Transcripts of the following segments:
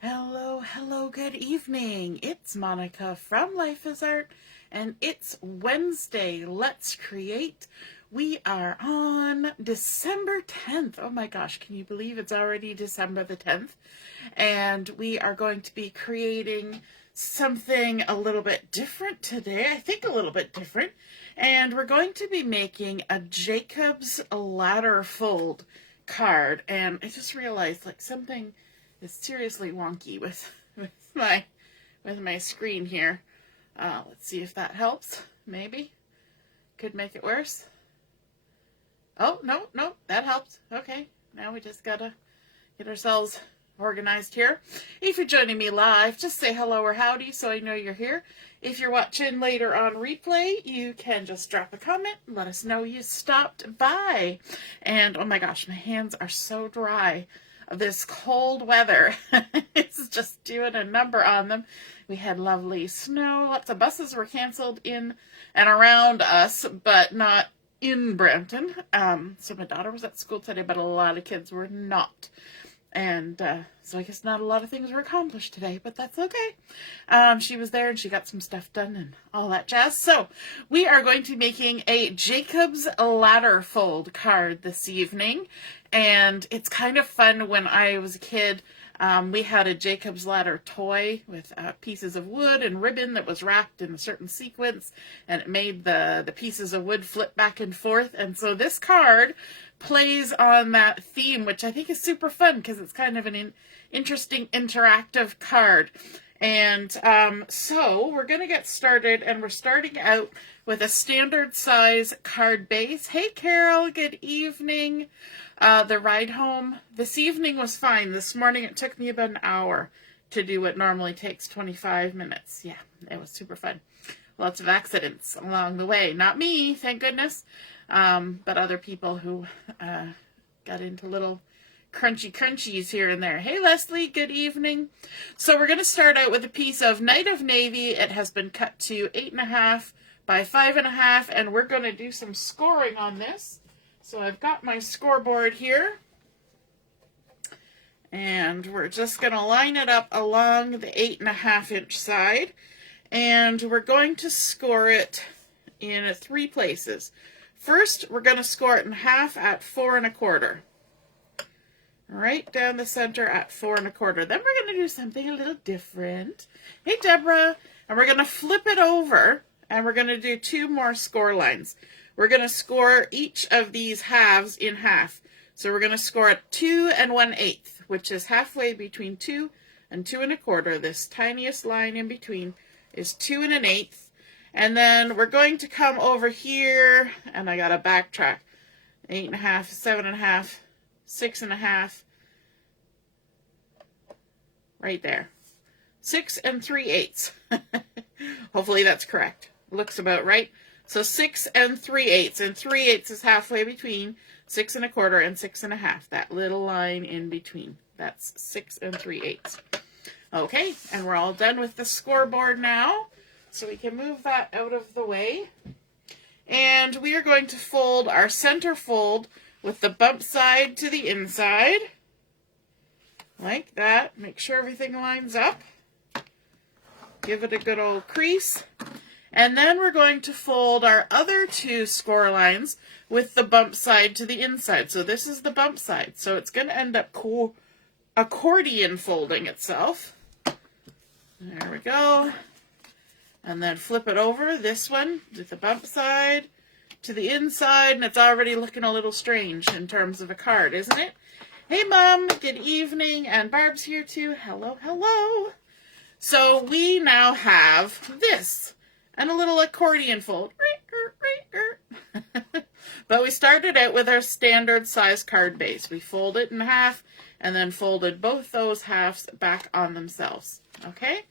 Hello, hello, good evening. It's Monica from Life is Art, and it's Wednesday. Let's create. We are on December 10th. Oh my gosh, can you believe it's already December the 10th? And we are going to be creating something a little bit different today. I think a little bit different. And we're going to be making a Jacob's ladder fold card. And I just realized like something is seriously wonky with my screen here. Let's see if that helps. Maybe could make it worse. Oh, no, that helps. Okay, now we just gotta get ourselves organized here. If you're joining me live, just say hello or howdy so I know you're here. If you're watching later on replay, you can just drop a comment and let us know you stopped by. And oh my gosh, my hands are so dry. This cold weather it's just doing a number on them. We had lovely snow. Lots of buses were canceled in and around us, but not in Brampton. So my daughter was at school today, but a lot of kids were not. And so I guess not a lot of things were accomplished today, but that's okay. She was there and she got some stuff done and all that jazz. So we are going to be making a Jacob's ladder fold card this evening. And it's kind of fun. When I was a kid, we had a Jacob's ladder toy with pieces of wood and ribbon that was wrapped in a certain sequence, and it made the pieces of wood flip back and forth. And so this card plays on that theme, which I think is super fun because it's kind of an interesting interactive card. And so we're going to get started, and we're starting out with a standard size card base. Hey Carol, good evening. The ride home this evening was fine. This morning it took me about an hour to do what normally takes 25 minutes. Yeah, it was super fun. Lots of accidents along the way. Not me, thank goodness, but other people who got into little crunchy crunchies here and there. Hey Leslie, good evening. So we're going to start out with a piece of Night of Navy. It has been cut to 8.5 by 5.5, and we're going to do some scoring on this. So I've got my scoreboard here, and we're just going to line it up along the 8.5-inch side, and we're going to score it in 3 places. First, we're going to score it in half at 4 1/4. Right down the center at 4 1/4. Then we're going to do something a little different. Hey Deborah, and we're going to flip it over, and we're going to do 2 more score lines. We're going to score each of these halves in half. So we're going to score at 2 1/8, which is halfway between 2 and 2 1/4. This tiniest line in between is 2 1/8. And then we're going to come over here, and I got to backtrack. 8.5, 7.5, 6.5. Right there. 6 3/8. Hopefully that's correct. Looks about right. So 6 3/8, and 3/8 is halfway between 6 1/4 and 6.5. That little line in between. That's 6 3/8. Okay, and we're all done with the scoreboard now. So we can move that out of the way. And we are going to fold our center fold with the bump side to the inside. Like that. Make sure everything lines up. Give it a good old crease. And then we're going to fold our other 2 score lines with the bump side to the inside. So this is the bump side. So it's going to end up accordion folding itself. There we go. And then flip it over, this one, with the bump side to the inside. And it's already looking a little strange in terms of a card, isn't it? Hey Mom, good evening. And Barb's here too. Hello, hello. So we now have this. And a little accordion fold. But we started out with our standard size card base. We fold it in half and then folded both those halves back on themselves. Okay?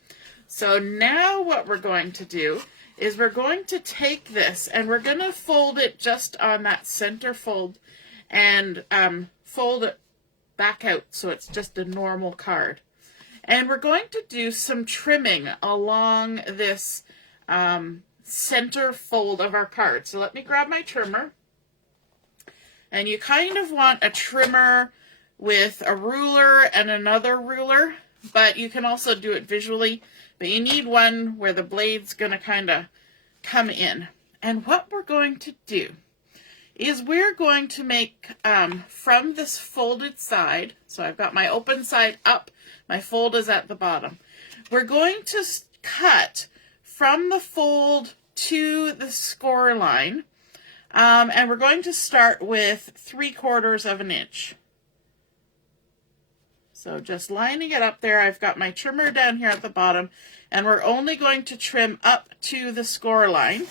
So now what we're going to do is we're going to take this and we're going to fold it just on that center fold and fold it back out so it's just a normal card. And we're going to do some trimming along this center fold of our card. So let me grab my trimmer. And you kind of want a trimmer with a ruler and another ruler but you can also do it visually. But you need one where the blade's going to kind of come in. And what we're going to do is we're going to make, from this folded side, so I've got my open side up, my fold is at the bottom. We're going to cut from the fold to the score line, and we're going to start with 3/4 of an inch. So just lining it up there, I've got my trimmer down here at the bottom, and we're only going to trim up to the score line.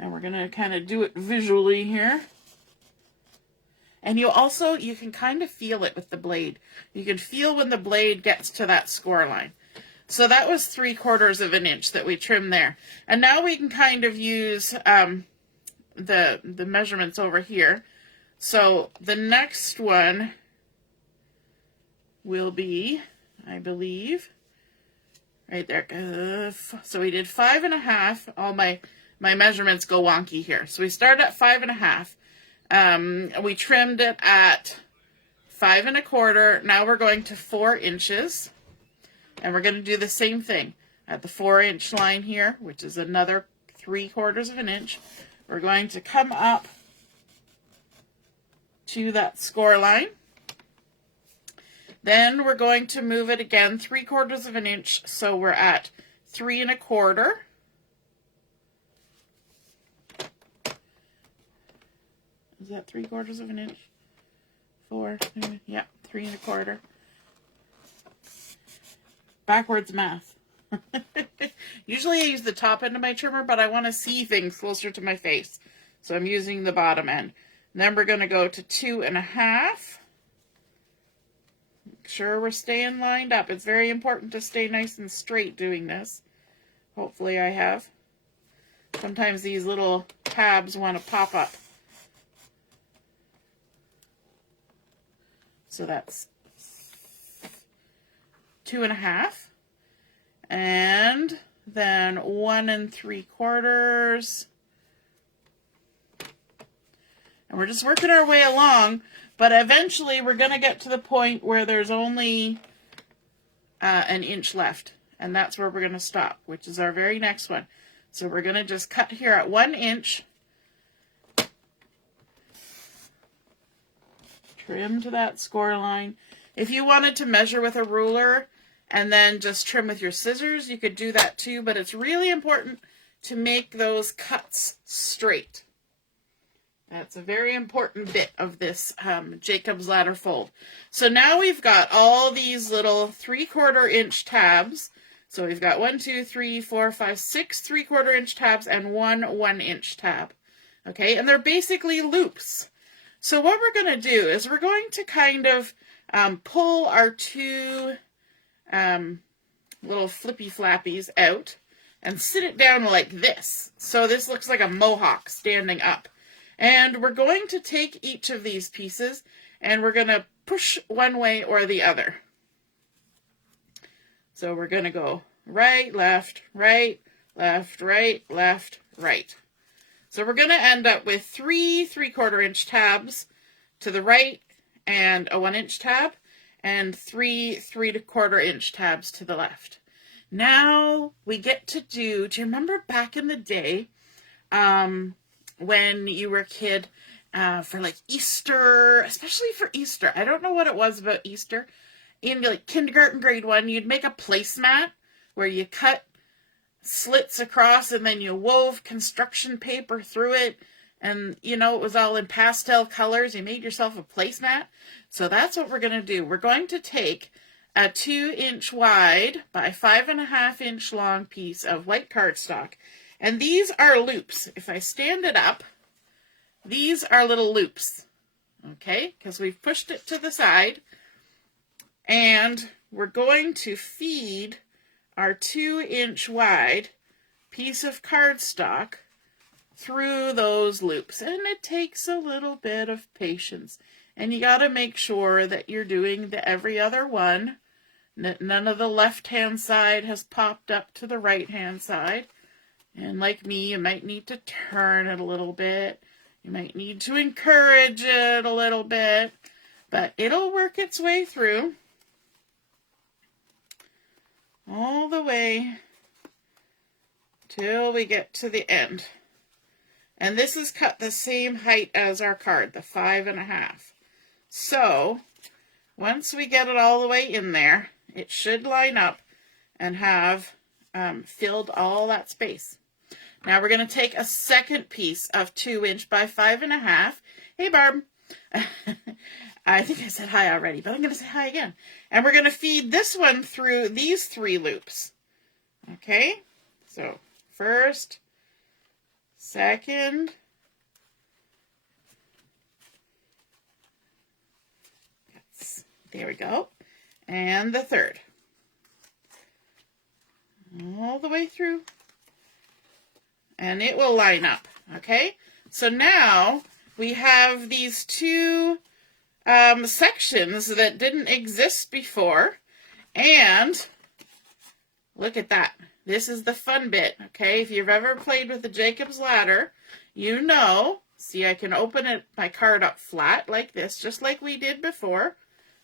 And we're going to kind of do it visually here. And you can kind of feel it with the blade. You can feel when the blade gets to that score line. So that was 3/4 of an inch that we trimmed there. And now we can kind of use the measurements over here. So the next one will be, I believe, right there. So we did 5.5. All my measurements go wonky here. So we started at 5.5. We trimmed it at 5.25. Now we're going to 4 inches. And we're going to do the same thing at the 4-inch line here, which is another 3/4 of an inch. We're going to come up to that score line. Then we're going to move it again 3/4 of an inch, so we're at 3.25. Is that 3/4 of an inch? 4, yeah, 3.25. Backwards math. Usually I use the top end of my trimmer, but I want to see things closer to my face. So I'm using the bottom end. And then we're going to go to 2.5. Make sure we're staying lined up. It's very important to stay nice and straight doing this. Hopefully I have. Sometimes these little tabs want to pop up. So that's 2.5. And then 1 3/4. And we're just working our way along, but eventually we're going to get to the point where there's only an inch left. And that's where we're going to stop, which is our very next one. So we're going to just cut here at 1 inch. Trim to that score line. If you wanted to measure with a ruler and then just trim with your scissors, you could do that too, but it's really important to make those cuts straight. That's a very important bit of this Jacob's Ladder fold. So now we've got all these little 3/4 inch tabs. So we've got 1, 2, 3, 4, 5, 6 3/4 inch tabs and 1 1-inch tab. Okay, and they're basically loops. So what we're going to do is we're going to kind of pull our 2 little flippy flappies out and sit it down like this. So this looks like a mohawk standing up. And we're going to take each of these pieces and we're going to push one way or the other. So we're going to go right, left, right, left, right, left, right. So we're going to end up with 3 3/4 inch tabs to the right and a 1-inch tab, and 3 3/4 inch tabs to the left. Now we get to do you remember back in the day when you were a kid, for like Easter, especially for Easter, I don't know what it was about Easter, in like kindergarten grade 1, you'd make a placemat where you cut slits across and then you wove construction paper through it, and you know, it was all in pastel colors. You made yourself a placemat. So that's what we're going to do. We're going to take a 2-inch wide by 5.5-inch long piece of white cardstock, and these are loops. If I stand it up, these are little loops, okay, because we've pushed it to the side, and we're going to feed our 2-inch wide piece of cardstock through those loops. And it takes a little bit of patience. And you got to make sure that you're doing the every other one. None of the left-hand side has popped up to the right-hand side. And like me, you might need to turn it a little bit. You might need to encourage it a little bit. But it'll work its way through. all the way till we get to the end. And this is cut the same height as our card, the 5.5. So once we get it all the way in there, it should line up and have filled all that space. Now we're going to take a second piece of 2 inch by 5.5. Hey, Barb. I think I said hi already, but I'm going to say hi again. And we're going to feed this one through these 3 loops. Okay, so first, second, there we go, and the third. All the way through. And it will line up, okay? So now we have these 2 sections that didn't exist before, and look at that. This is the fun bit, okay? If you've ever played with the Jacob's Ladder, you know, see, I can open my card up flat like this, just like we did before,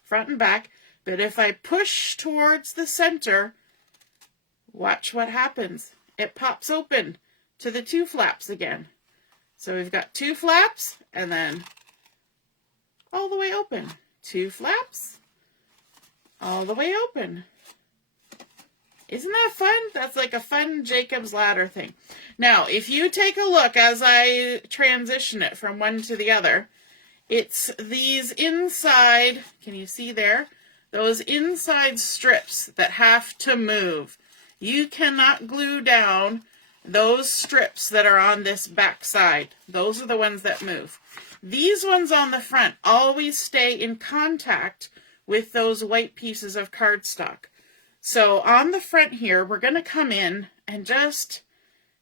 front and back, but if I push towards the center, watch what happens. It pops open to the 2 flaps again. So we've got 2 flaps, and then all the way open. 2 flaps, all the way open. Isn't that fun? That's like a fun Jacob's Ladder thing. Now, if you take a look as I transition it from one to the other, it's these inside, can you see there? Those inside strips that have to move. You cannot glue down those strips that are on this back side. Those are the ones that move. These ones on the front always stay in contact with those white pieces of cardstock. So on the front here, we're going to come in and just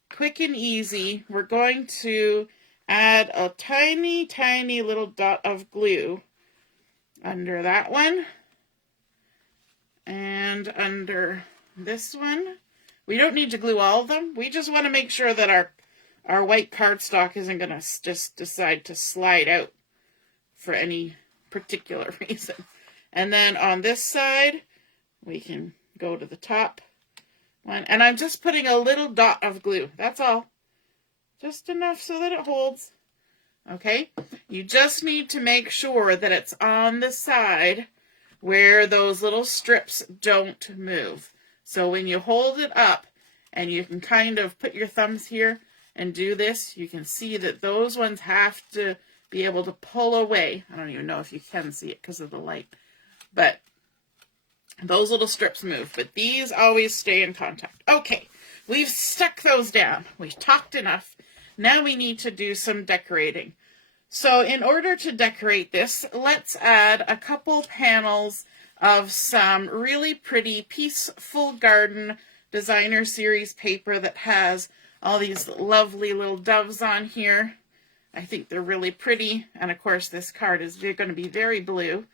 quick and easy, we're going to add a tiny, tiny little dot of glue under that one and under this one. We don't need to glue all of them. We just want to make sure that our white cardstock isn't going to just decide to slide out for any particular reason. And then on this side, we can go to the top one. And I'm just putting a little dot of glue. That's all. Just enough so that it holds. Okay? You just need to make sure that it's on the side where those little strips don't move. So when you hold it up and you can kind of put your thumbs here and do this, you can see that those ones have to be able to pull away. I don't even know if you can see it because of the light. But those little strips move. But these always stay in contact. Okay, we've stuck those down. We've talked enough. Now we need to do some decorating. So in order to decorate this, let's add a couple panels of some really pretty Peaceful Garden Designer Series paper that has all these lovely little doves on here. I think they're really pretty. And of course, this card is going to be very blue,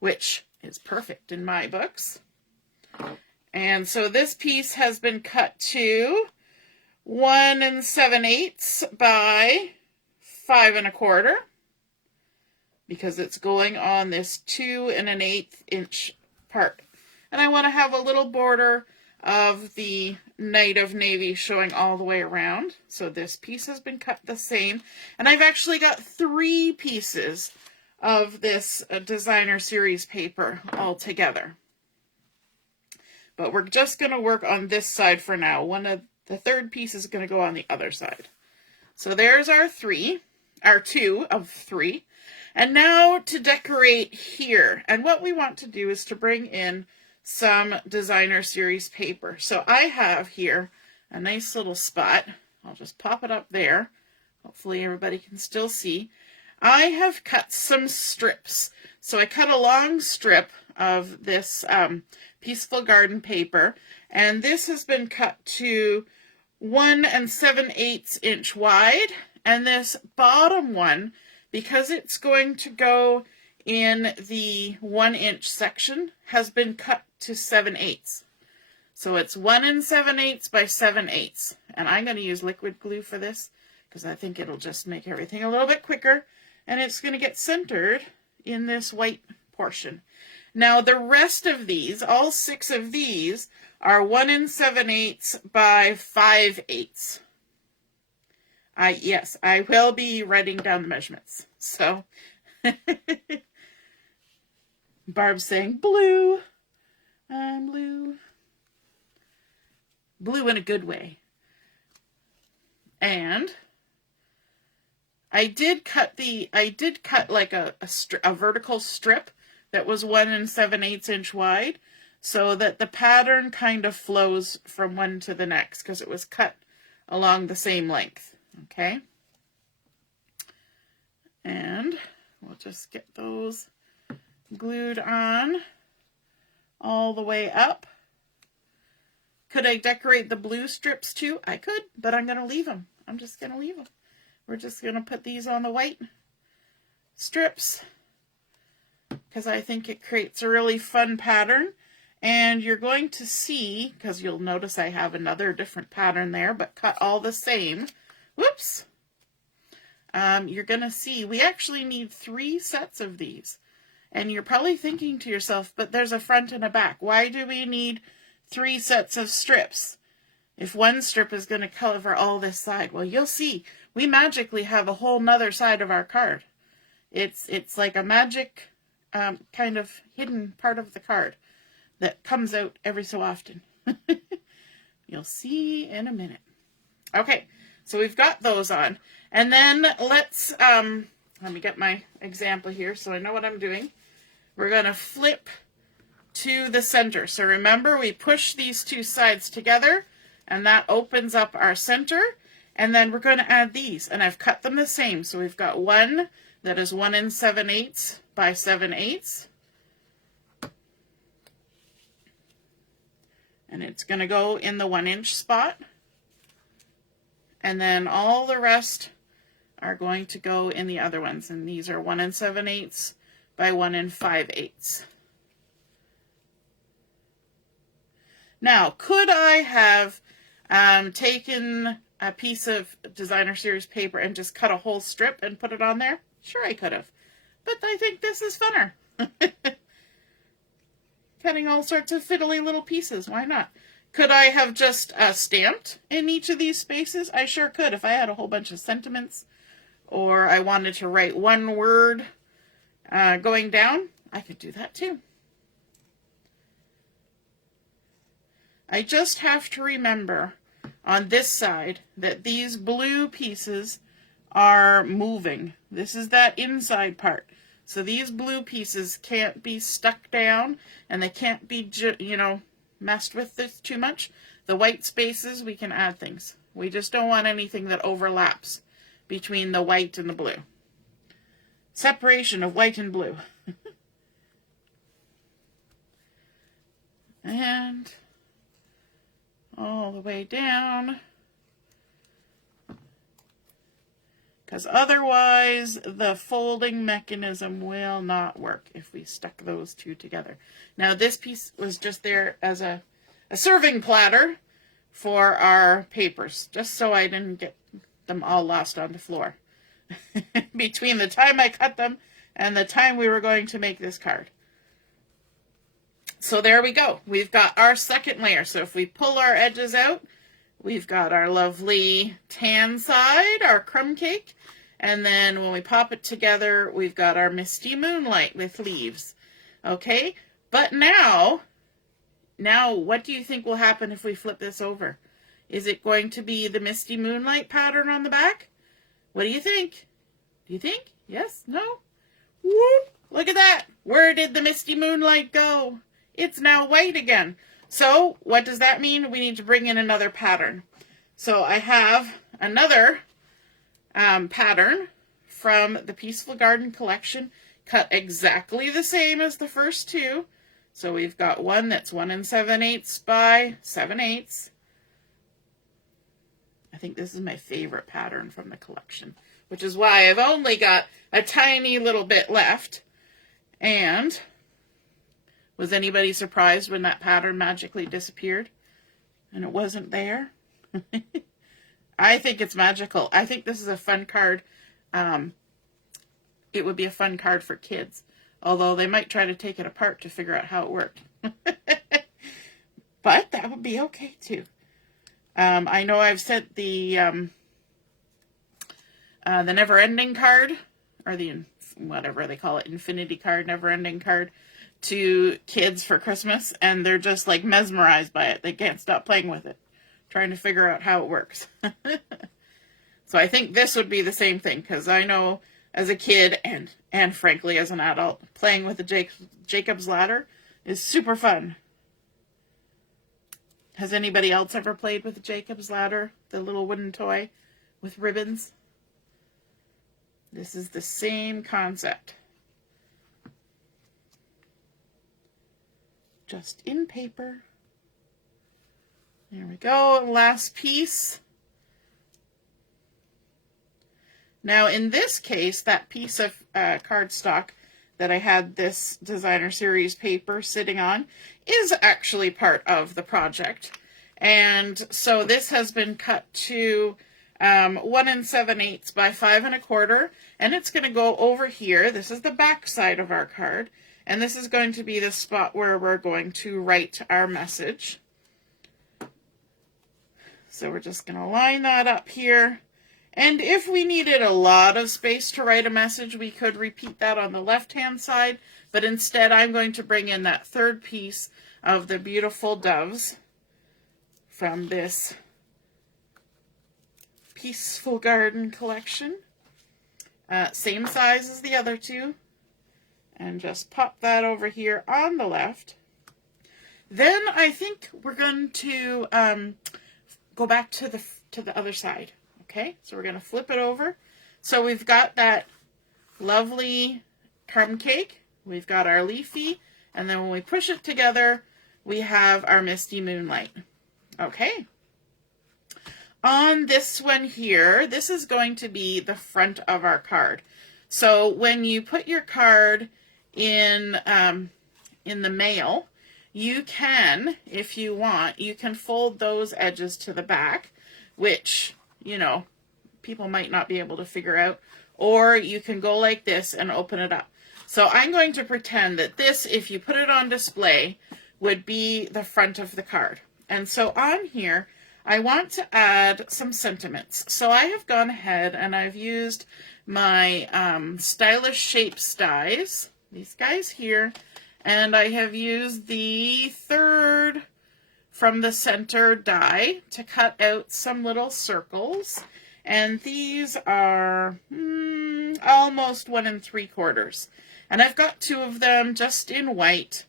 which is perfect in my books. And so this piece has been cut to 1 7/8 by 5 1/4 because it's going on this 2 1/8 inch part. And I want to have a little border of the Night of Navy showing all the way around. So this piece has been cut the same. And I've actually got 3 pieces of this Designer Series paper all together. But we're just going to work on this side for now. The third piece is going to go on the other side. So there's our 2 of 3. And now to decorate here. And what we want to do is to bring in some Designer Series paper. So I have here a nice little spot. I'll just pop it up there. Hopefully everybody can still see. I have cut some strips. So I cut a long strip of this Peaceful Garden paper. And this has been cut to 1 7/8 inch wide. And this bottom one, because it's going to go in the 1 inch section, has been cut to 7/8. So it's 1 7/8 by 7/8. And I'm going to use liquid glue for this because I think it'll just make everything a little bit quicker. And it's going to get centered in this white portion. Now the rest of these, all 6 of these, are 1 7/8 by 5/8. Yes, I will be writing down the measurements. So, Barb's saying blue. I'm blue. Blue in a good way. And I did cut like a vertical strip that was 1 7/8 inch wide, so that the pattern kind of flows from one to the next, because it was cut along the same length. Okay. And we'll just get those glued on all the way up. Could I decorate the blue strips too? I could, but I'm going to leave them. I'm just going to leave them. We're just going to put these on the white strips, because I think it creates a really fun pattern. And you're going to see, because you'll notice I have another different pattern there, but cut all the same. Whoops. You're going to see we actually need 3 sets of these. And you're probably thinking to yourself, but there's a front and a back. Why do we need 3 sets of strips if one strip is going to cover all this side? Well, you'll see we magically have a whole nother side of our card. It's like a magic kind of hidden part of the card that comes out every so often. You'll see in a minute. Okay, so we've got those on. And then let's, let me get my example here so I know what I'm doing. We're going to flip to the center. So remember, we push these 2 sides together, and that opens up our center. And then we're going to add these, and I've cut them the same. So we've got one that is 1 7/8 by 7/8. And it's going to go in the 1 inch spot. And then all the rest are going to go in the other ones. And these are 1 7/8 by 1 5/8. Now, could I have taken a piece of designer series paper and just cut a whole strip and put it on there? Sure, I could have. But I think this is funner. Cutting all sorts of fiddly little pieces. Why not? Could I have just stamped in each of these spaces? I sure could. If I had a whole bunch of sentiments, or I wanted to write one word going down, I could do that too. I just have to remember on this side that these blue pieces are moving. This is that inside part. So these blue pieces can't be stuck down, and they can't be, messed with this too much. The white spaces, we can add things. We just don't want anything that overlaps between the white and the blue. Separation of white and blue. And all the way down. Because otherwise, the folding mechanism will not work if we stuck those 2 together. Now, this piece was just there as a serving platter for our papers, just so I didn't get them all lost on the floor between the time I cut them and the time we were going to make this card. So there we go. We've got our second layer. So if we pull our edges out, we've got our lovely tan side, our crumb cake. And then when we pop it together, we've got our Misty Moonlight with leaves. Okay, but now what do you think will happen if we flip this over? Is it going to be the Misty Moonlight pattern on the back? What do you think? Do you think? Yes? No? Whoop! Look at that. Where did the Misty Moonlight go? It's now white again. So what does that mean? We need to bring in another pattern. So I have another pattern from the Peaceful Garden collection, cut exactly the same as the first 2. So we've got one that's 1 7/8 by 7/8. I think this is my favorite pattern from the collection, which is why I've only got a tiny little bit left. And was anybody surprised when that pattern magically disappeared and it wasn't there? I think it's magical. I think this is a fun card. It would be a fun card for kids. Although they might try to take it apart to figure out how it worked. But that would be okay too. I know I've sent the never-ending card, or the whatever they call it, infinity card, never-ending card, to kids for Christmas, and they're just like mesmerized by it. They can't stop playing with it, trying to figure out how it works. So I think this would be the same thing, because I know as a kid and frankly as an adult, playing with the Jacob's Ladder is super fun. Has anybody else ever played with the Jacob's Ladder, the little wooden toy with ribbons? This is the same concept, just in paper. There we go, last piece. Now in this case, that piece of cardstock that I had this designer series paper sitting on is actually part of the project. And so this has been cut to 1 7/8 by 5 1/4, and it's going to go over here. This is the back side of our card, and this is going to be the spot where we're going to write our message. So we're just going to line that up here. And if we needed a lot of space to write a message, we could repeat that on the left-hand side. But instead, I'm going to bring in that third piece of the beautiful doves from this Peaceful Garden collection. Same size as the other two. And just pop that over here on the left. Then I think we're going to go back to the other side. Okay, so we're going to flip it over. So we've got that lovely crumb cake. We've got our leafy. And then when we push it together, we have our Misty Moonlight. Okay. On this one here, this is going to be the front of our card. So when you put your card in the mail, you can, if you want, you can fold those edges to the back, which, you know, people might not be able to figure out, or you can go like this and open it up. So I'm going to pretend that this, if you put it on display, would be the front of the card. And so on here, I want to add some sentiments. So I have gone ahead and I've used my Stylish Shapes dies, these guys here, and I have used the third from the center die to cut out some little circles. And these are almost 1 3/4. And I've got 2 of them just in white.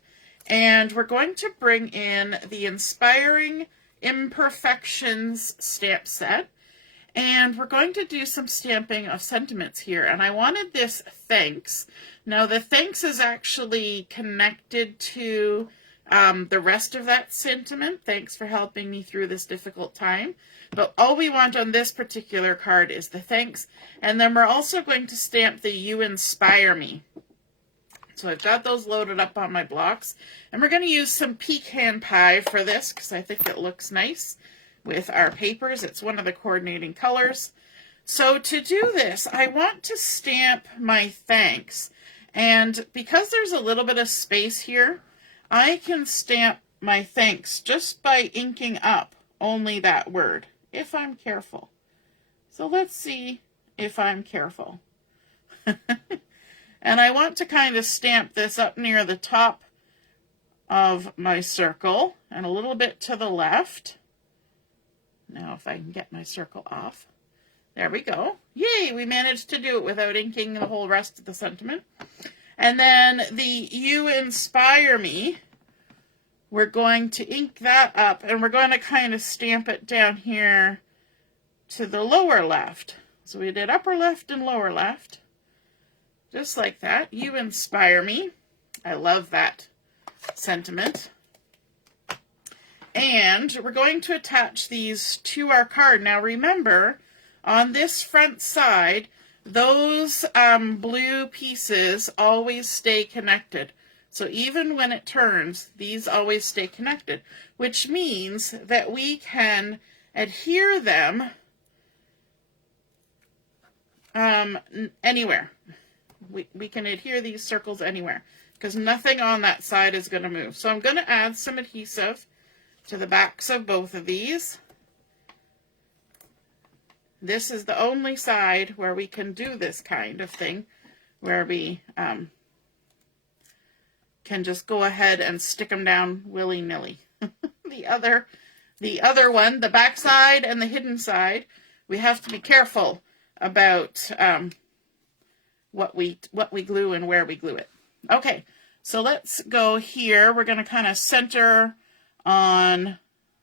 And we're going to bring in the Inspiring Imperfections stamp set. And we're going to do some stamping of sentiments here. And I wanted this thanks. Now the thanks is actually connected to the rest of that sentiment. Thanks for helping me through this difficult time. But all we want on this particular card is the thanks. And then we're also going to stamp the You Inspire Me. So I've got those loaded up on my blocks. And we're going to use some pecan pie for this because I think it looks nice with our papers. It's one of the coordinating colors. So to do this, I want to stamp my thanks. And because there's a little bit of space here, I can stamp my thanks just by inking up only that word, if I'm careful. So let's see if I'm careful. And I want to kind of stamp this up near the top of my circle and a little bit to the left. Now if I can get my circle off. There we go. Yay, we managed to do it without inking the whole rest of the sentiment. And then the You Inspire Me, we're going to ink that up and we're going to kind of stamp it down here to the lower left. So we did upper left and lower left. Just like that. You Inspire Me. I love that sentiment. And we're going to attach these to our card. Now remember, on this front side, those blue pieces always stay connected. So even when it turns, these always stay connected, which means that we can adhere them anywhere. We can adhere these circles anywhere because nothing on that side is going to move. So I'm going to add some adhesive to the backs of both of these. This is the only side where we can do this kind of thing, where we can just go ahead and stick them down willy-nilly. The other one, the back side and the hidden side, we have to be careful about what we glue and where we glue it. Okay, so let's go here. We're going to kind of center on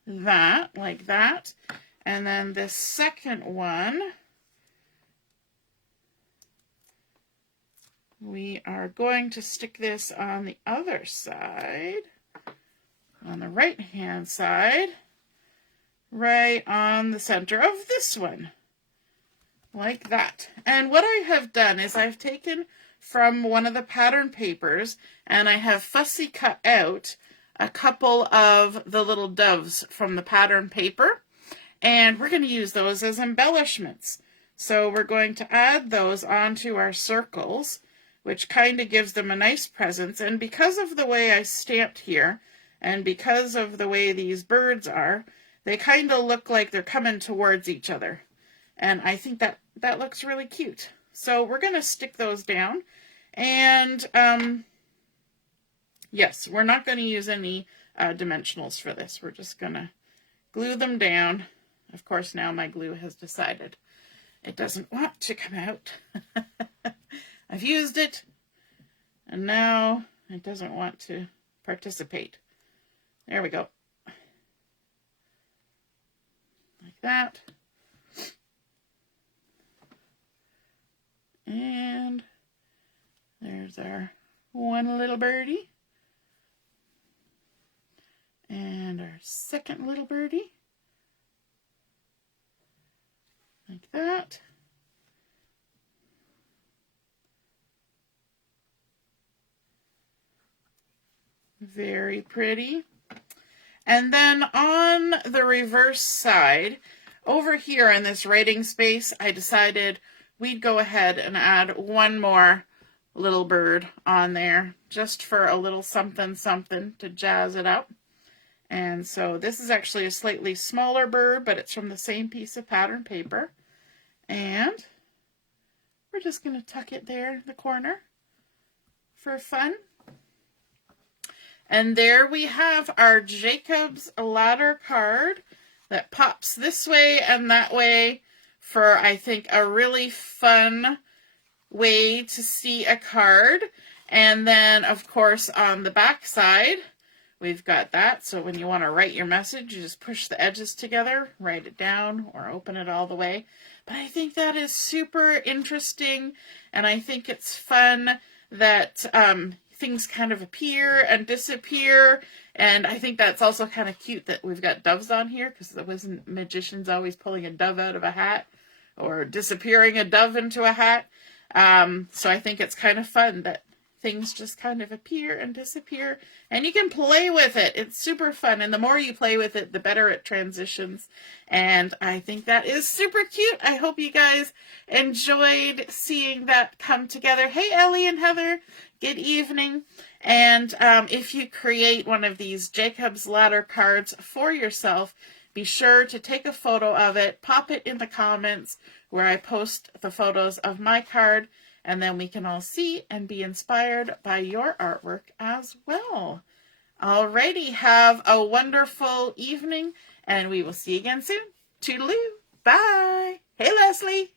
that, like that. And then this second one, we are going to stick this on the other side, on the right-hand side, right on the center of this one, like that. And what I have done is I've taken from one of the pattern papers and I have fussy cut out a couple of the little doves from the pattern paper. And we're going to use those as embellishments. So we're going to add those onto our circles, which kind of gives them a nice presence. And because of the way I stamped here, and because of the way these birds are, they kind of look like they're coming towards each other. And I think that looks really cute. So we're going to stick those down. And yes, we're not going to use any dimensionals for this. We're just going to glue them down. Of course, now my glue has decided it doesn't want to come out. I've used it, and now it doesn't want to participate. There we go. Like that. And there's our one little birdie. And our second little birdie. Like that. Very pretty. And then on the reverse side, over here in this writing space, I decided we'd go ahead and add one more little bird on there, just for a little something something to jazz it up. And so this is actually a slightly smaller bird, but it's from the same piece of pattern paper. And we're just going to tuck it there in the corner for fun. And there we have our Jacob's Ladder card that pops this way and that way for, I think, a really fun way to see a card. And then, of course, on the back side, we've got that. So when you want to write your message, you just push the edges together, write it down, or open it all the way. But I think that is super interesting, and I think it's fun that things kind of appear and disappear, and I think that's also kind of cute that we've got doves on here, because there wasn't magicians always pulling a dove out of a hat or disappearing a dove into a hat. So I think it's kind of fun that things just kind of appear and disappear, and you can play with it. It's super fun, and the more you play with it, the better it transitions, and I think that is super cute. I hope you guys enjoyed seeing that come together. Hey, Ellie and Heather, good evening. And if you create one of these Jacob's Ladder cards for yourself, be sure to take a photo of it, pop it in the comments where I post the photos of my card, and then we can all see and be inspired by your artwork as well. Alrighty, have a wonderful evening, and we will see you again soon. Toodaloo. Bye. Hey, Leslie.